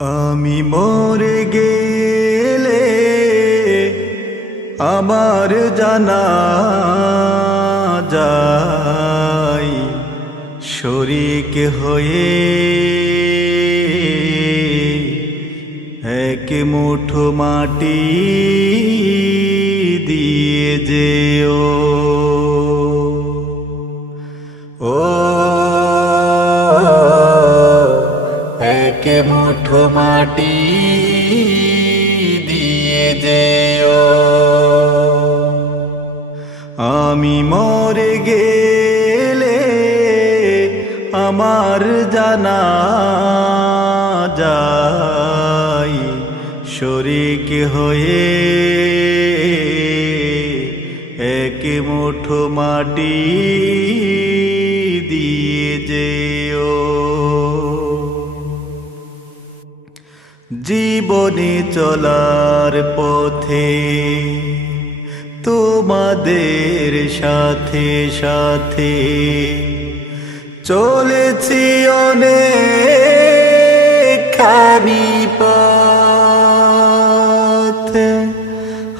আমি মরে গেলে আমার জানা যাই শরিক হয়ে এক মুঠো মাটি দিয়ে যেও। মুঠো মাটি দিয়ে যেও। আমি মরে গেলে আমার জানা যাই শরিক হয়ে এক মুঠো মাটি দিয়ে যেও। জীবনে চলার পথে তোমাদের সাথে সাথে চলেছি অনেক খানি পথ।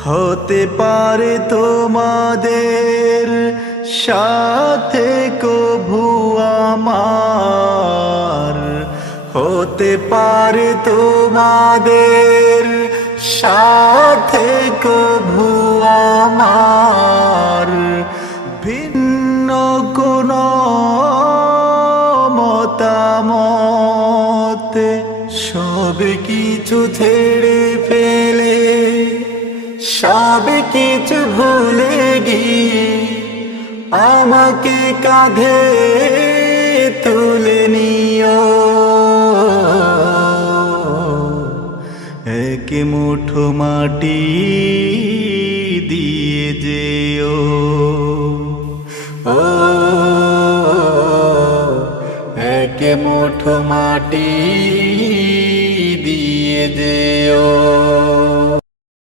হতে পারে তোমাদের সাথে কভু আমার হতে পারে তোমাদের সাথে কভু আমার ভিন্ন কোন মতামত সব কিছু ছেড়ে ফেলে, সব কিছু ভুলে গিয়ে আমাকে কাঁধে তুলে নিও এক মুঠো মাটি দিয়ে যেও। ও এক মুঠো মাটি